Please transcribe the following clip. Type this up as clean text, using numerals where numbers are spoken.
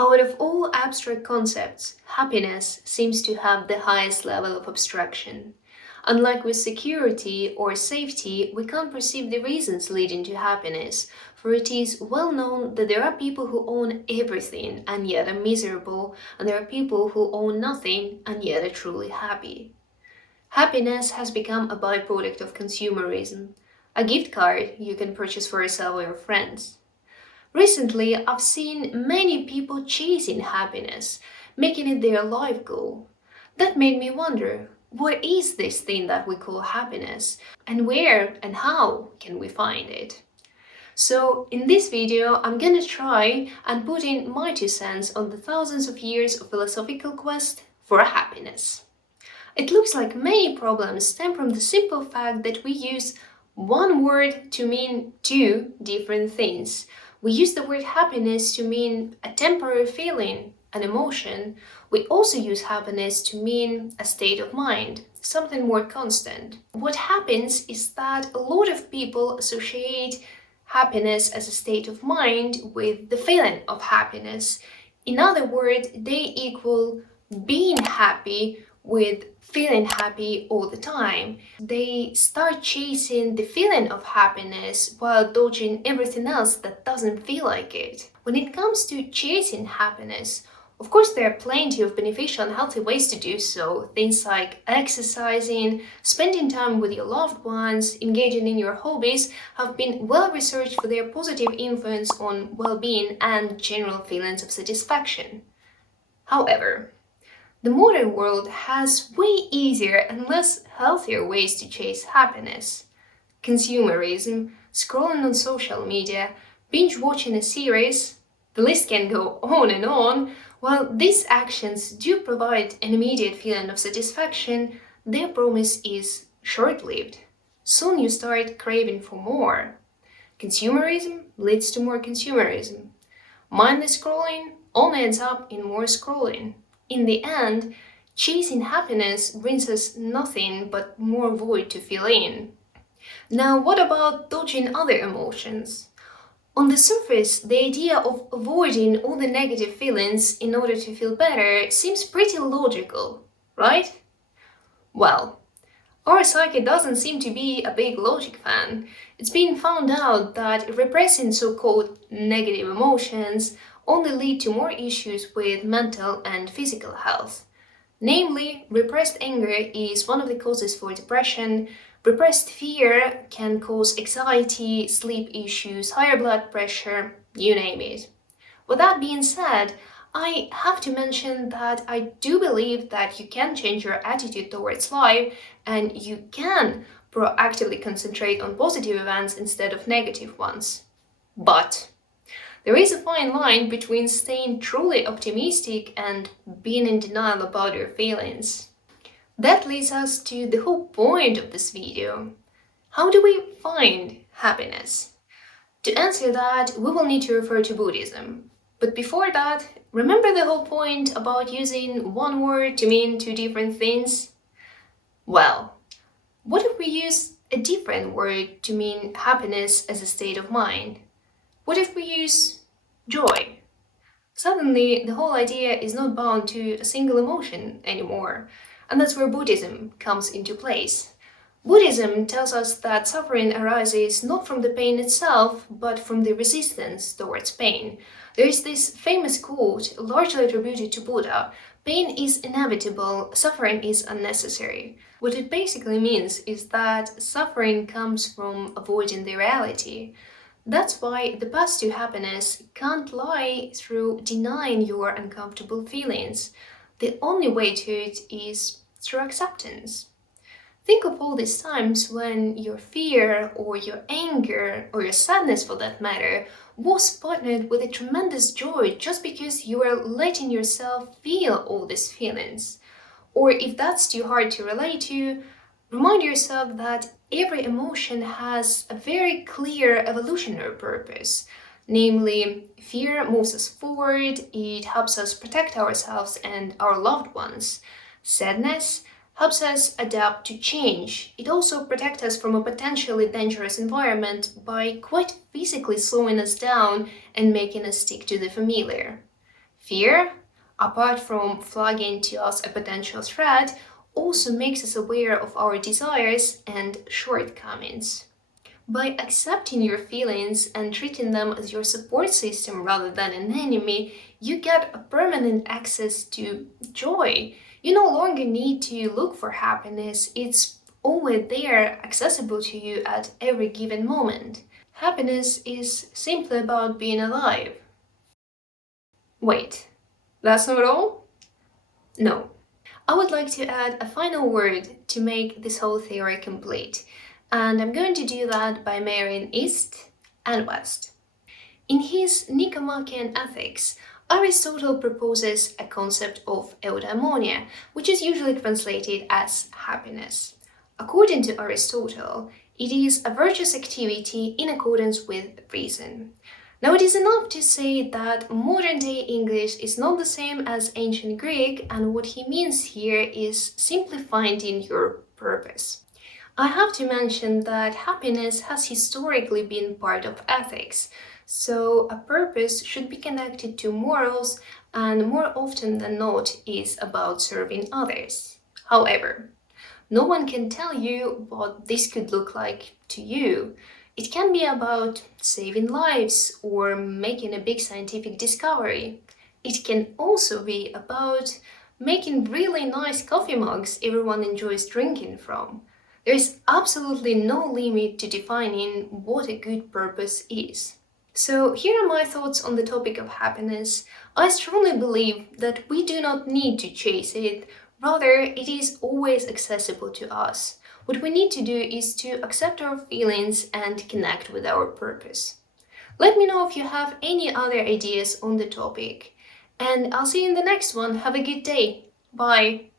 Out of all abstract concepts, happiness seems to have the highest level of abstraction. Unlike with security or safety, we can't perceive the reasons leading to happiness, for it is well known that there are people who own everything and yet are miserable, and there are people who own nothing and yet are truly happy. Happiness has become a byproduct of consumerism, a gift card you can purchase for yourself or your friends. Recently, I've seen many people chasing happiness, making it their life goal. That made me wonder, what is this thing that we call happiness, and where and how can we find it? So, in this video, I'm gonna try and put in my 2 cents on the thousands of years of philosophical quest for happiness. It looks like many problems stem from the simple fact that we use one word to mean two different things. We use the word happiness to mean a temporary feeling, an emotion. We also use happiness to mean a state of mind, something more constant. What happens is that a lot of people associate happiness as a state of mind with the feeling of happiness. In other words, they equal being happy with feeling happy all the time. They start chasing the feeling of happiness while dodging everything else that doesn't feel like it. When it comes to chasing happiness, of course, there are plenty of beneficial and healthy ways to do so. Things like exercising, spending time with your loved ones, engaging in your hobbies have been well researched for their positive influence on well-being and general feelings of satisfaction. However, the modern world has way easier and less healthier ways to chase happiness. Consumerism, scrolling on social media, binge watching a series, the list can go on and on. While these actions do provide an immediate feeling of satisfaction, their promise is short-lived. Soon you start craving for more. Consumerism leads to more consumerism. Mindless scrolling only ends up in more scrolling. In the end, chasing happiness brings us nothing but more void to fill in. Now, what about dodging other emotions? On the surface, the idea of avoiding all the negative feelings in order to feel better seems pretty logical, right? Well, our psyche doesn't seem to be a big logic fan. It's been found out that repressing so-called negative emotions only lead to more issues with mental and physical health. Namely, repressed anger is one of the causes for depression. Repressed fear can cause anxiety, sleep issues, higher blood pressure, you name it. With that being said, I have to mention that I do believe that you can change your attitude towards life and you can proactively concentrate on positive events instead of negative ones. But there is a fine line between staying truly optimistic and being in denial about your feelings. That leads us to the whole point of this video. How do we find happiness? To answer that, we will need to refer to Buddhism. But before that, remember the whole point about using one word to mean two different things? Well, what if we use a different word to mean happiness as a state of mind? What if we use joy? Suddenly, the whole idea is not bound to a single emotion anymore, and that's where Buddhism comes into place. Buddhism tells us that suffering arises not from the pain itself, but from the resistance towards pain. There is this famous quote, largely attributed to Buddha: "Pain is inevitable, suffering is unnecessary." What it basically means is that suffering comes from avoiding the reality. That's why the path to happiness can't lie through denying your uncomfortable feelings. The only way to it is through acceptance. Think of all these times when your fear or your anger or your sadness for that matter was partnered with a tremendous joy just because you were letting yourself feel all these feelings. Or if that's too hard to relate to, remind yourself that every emotion has a very clear evolutionary purpose. Namely, fear moves us forward, it helps us protect ourselves and our loved ones. Sadness helps us adapt to change. It also protects us from a potentially dangerous environment by quite physically slowing us down and making us stick to the familiar. Fear, apart from flagging to us a potential threat, also makes us aware of our desires and shortcomings. By accepting your feelings and treating them as your support system rather than an enemy, you get a permanent access to joy. You no longer need to look for happiness, it's always there, accessible to you at every given moment. Happiness is simply about being alive. Wait, that's not all? No. I would like to add a final word to make this whole theory complete, and I'm going to do that by marrying East and West. In his Nicomachean Ethics, Aristotle proposes a concept of eudaimonia, which is usually translated as happiness. According to Aristotle, it is a virtuous activity in accordance with reason. Now, it is enough to say that modern day English is not the same as ancient Greek, and what he means here is simply finding your purpose. I have to mention that happiness has historically been part of ethics, so a purpose should be connected to morals and more often than not is about serving others. However, no one can tell you what this could look like to you. It can be about saving lives or making a big scientific discovery. It can also be about making really nice coffee mugs everyone enjoys drinking from. There is absolutely no limit to defining what a good purpose is. So, here are my thoughts on the topic of happiness. I strongly believe that we do not need to chase it, rather, it is always accessible to us. What we need to do is to accept our feelings and connect with our purpose. Let me know if you have any other ideas on the topic. And I'll see you in the next one. Have a good day. Bye.